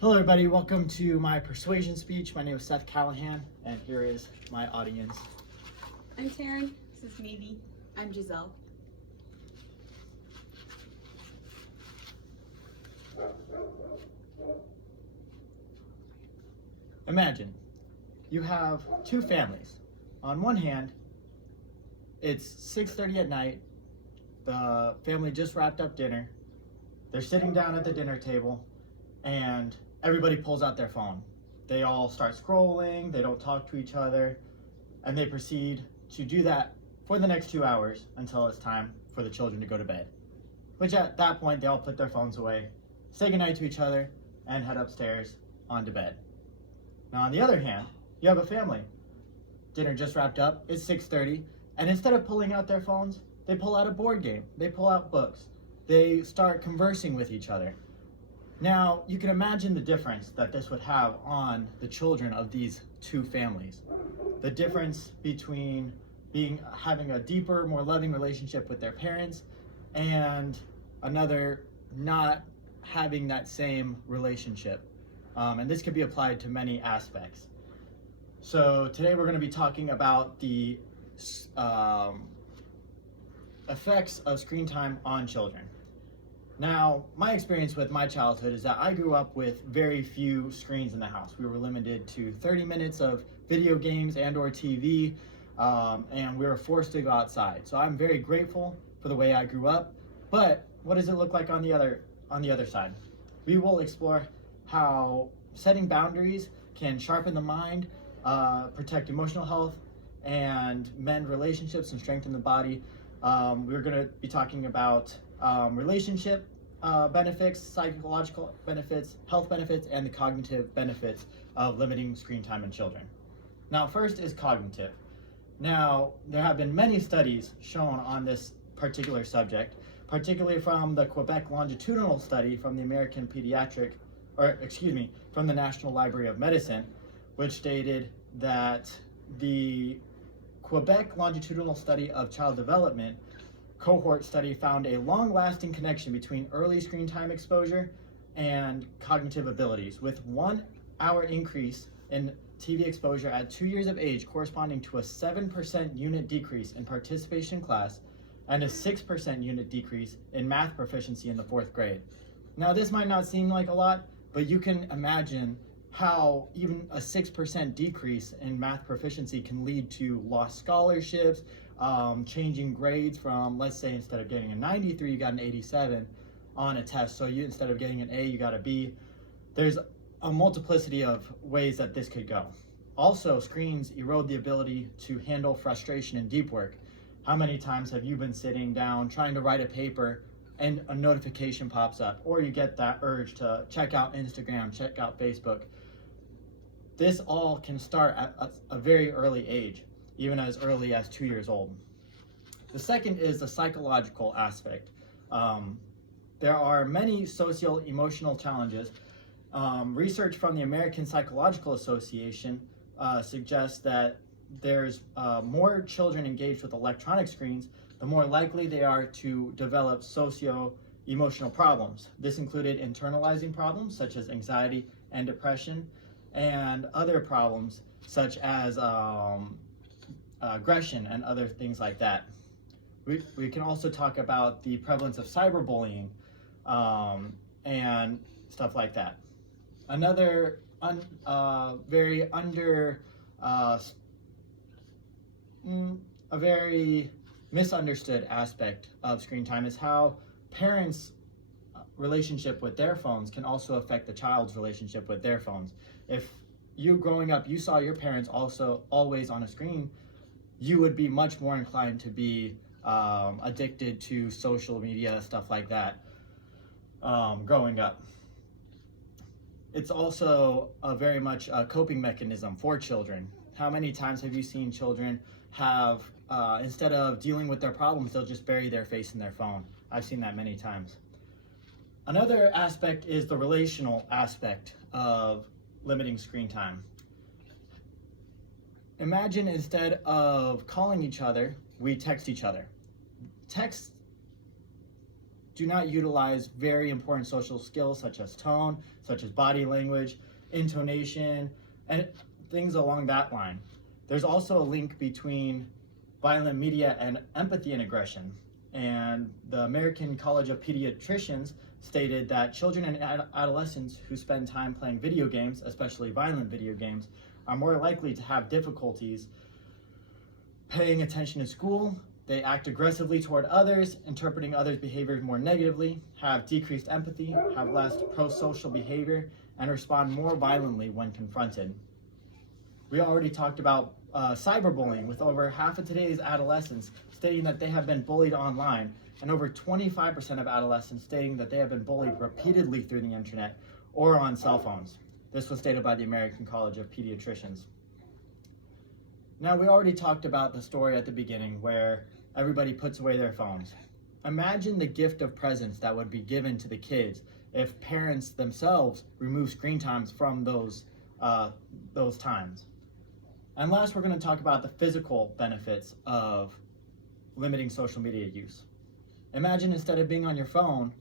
Hello, everybody. Welcome to my persuasion speech. My name is Seth Callahan, and here is my audience. I'm Taryn. This is Navy. I'm Giselle. Imagine you have two families. On one hand, it's 6:30 at night. The family just wrapped up dinner. They're sitting down at the dinner table, and everybody pulls out their phone. They all start scrolling, they don't talk to each other, and they proceed to do that for the next 2 hours until it's time for the children to go to bed. Which at that point, they all put their phones away, say goodnight to each other, and head upstairs onto bed. Now, on the other hand, you have a family. Dinner just wrapped up, it's 6:30, and instead of pulling out their phones, they pull out a board game, they pull out books, they start conversing with each other. Now, you can imagine the difference that this would have on the children of these two families. The difference between having a deeper, more loving relationship with their parents and another not having that same relationship. And this could be applied to many aspects. So today we're going to be talking about the effects of screen time on children. Now, my experience with my childhood is that I grew up with very few screens in the house. We were limited to 30 minutes of video games and or TV, and we were forced to go outside. So I'm very grateful for the way I grew up, but what does it look like on the other side? We will explore how setting boundaries can sharpen the mind, protect emotional health, and mend relationships and strengthen the body. We're going to be talking about relationship benefits, psychological benefits, health benefits, and the cognitive benefits of limiting screen time in children. Now, first is cognitive. Now, there have been many studies shown on this particular subject, particularly from the Quebec longitudinal study from the from the National Library of Medicine, which stated that the Quebec longitudinal study of child development cohort study found a long-lasting connection between early screen time exposure and cognitive abilities, with 1 hour increase in TV exposure at 2 years of age corresponding to a 7% unit decrease in participation in class and a 6% unit decrease in math proficiency in the 4th grade. Now, this might not seem like a lot, but you can imagine how even a 6% decrease in math proficiency can lead to lost scholarships, changing grades from, let's say, instead of getting a 93, you got an 87 on a test. So you, instead of getting an A, you got a B. There's a multiplicity of ways that this could go. Also, screens erode the ability to handle frustration in deep work. How many times have you been sitting down trying to write a paper and a notification pops up, or you get that urge to check out Instagram, check out Facebook? This all can start at a very early age, even as early as 2 years old. The second is the psychological aspect. There are many socio-emotional challenges. Research from the American Psychological Association suggests that there's more children engaged with electronic screens, the more likely they are to develop socio-emotional problems. This included internalizing problems such as anxiety and depression, and other problems such as aggression and other things like that. We can also talk about the prevalence of cyberbullying and stuff like that. Another a very misunderstood aspect of screen time is how parents' relationship with their phones can also affect the child's relationship with their phones. If you growing up, you saw your parents also always on a screen, you would be much more inclined to be addicted to social media, stuff like that, growing up. It's also very much a coping mechanism for children. How many times have you seen children have, instead of dealing with their problems, they'll just bury their face in their phone? I've seen that many times. Another aspect is the relational aspect of limiting screen time. Imagine instead of calling each other, we text each other. Text do not utilize very important social skills such as tone, such as body language, intonation, and things along that line. There's also a link between violent media and empathy and aggression. And the American College of Pediatricians stated that children and adolescents who spend time playing video games, especially violent video games, are more likely to have difficulties paying attention in school. They act aggressively toward others, interpreting others' behaviors more negatively, have decreased empathy, have less pro-social behavior, and respond more violently when confronted. We already talked about cyberbullying, with over half of today's adolescents stating that they have been bullied online, and over 25% of adolescents stating that they have been bullied repeatedly through the internet or on cell phones. This was stated by the American College of Pediatricians. Now, we already talked about the story at the beginning where everybody puts away their phones. Imagine the gift of presents that would be given to the kids if parents themselves remove screen times from those times. And last, we're going to talk about the physical benefits of limiting social media use. Imagine instead of being on your phone,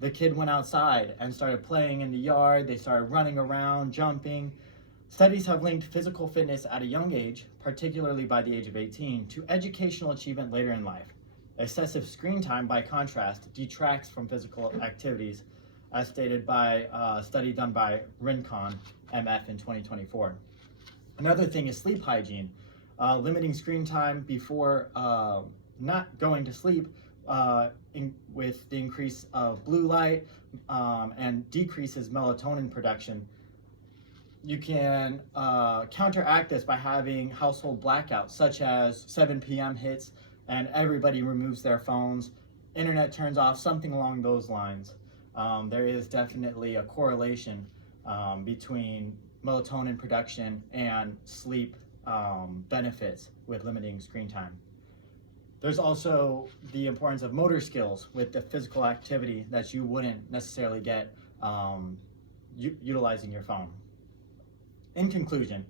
the kid went outside and started playing in the yard. They started running around, jumping. Studies have linked physical fitness at a young age, particularly by the age of 18, to educational achievement later in life. Excessive screen time, by contrast, detracts from physical activities, as stated by a study done by Rincon, MF, in 2024. Another thing is sleep hygiene. Limiting screen time before not going to sleep with the increase of blue light and decreases melatonin production. You can counteract this by having household blackouts, such as 7 p.m. hits and everybody removes their phones, internet turns off, something along those lines. There is definitely a correlation between melatonin production and sleep benefits with limiting screen time. There's also the importance of motor skills with the physical activity that you wouldn't necessarily get utilizing your phone. In conclusion,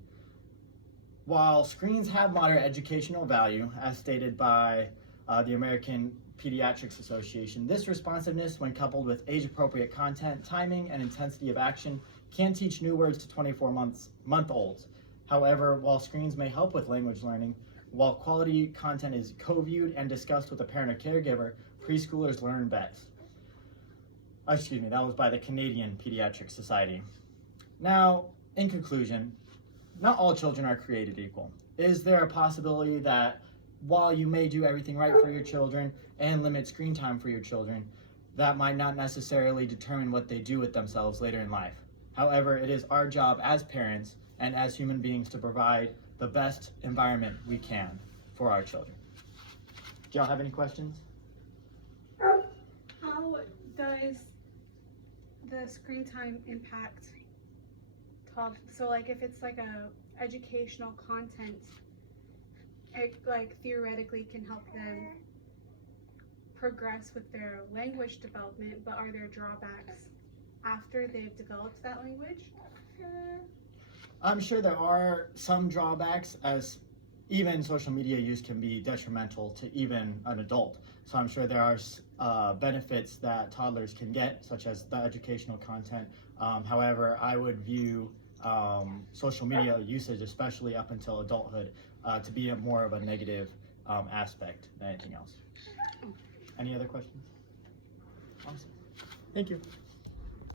while screens have moderate educational value, as stated by the American Pediatrics Association, this responsiveness, when coupled with age-appropriate content, timing, and intensity of action, can teach new words to 24-month-olds. However, while screens may help with language learning, while quality content is co-viewed and discussed with a parent or caregiver, preschoolers learn best. Excuse me, that was by the Canadian Pediatric Society. Now, in conclusion, not all children are created equal. Is there a possibility that while you may do everything right for your children and limit screen time for your children, that might not necessarily determine what they do with themselves later in life? However, it is our job as parents and as human beings to provide the best environment we can for our children. Do y'all have any questions? How does the screen time impact toddlers? So like if it's like a educational content, it like theoretically can help them progress with their language development, but are there drawbacks after they've developed that language? I'm sure there are some drawbacks, as even social media use can be detrimental to even an adult. So I'm sure there are benefits that toddlers can get, such as the educational content. However, I would view social media usage, especially up until adulthood, to be more of a negative aspect than anything else. Any other questions? Awesome. Thank you.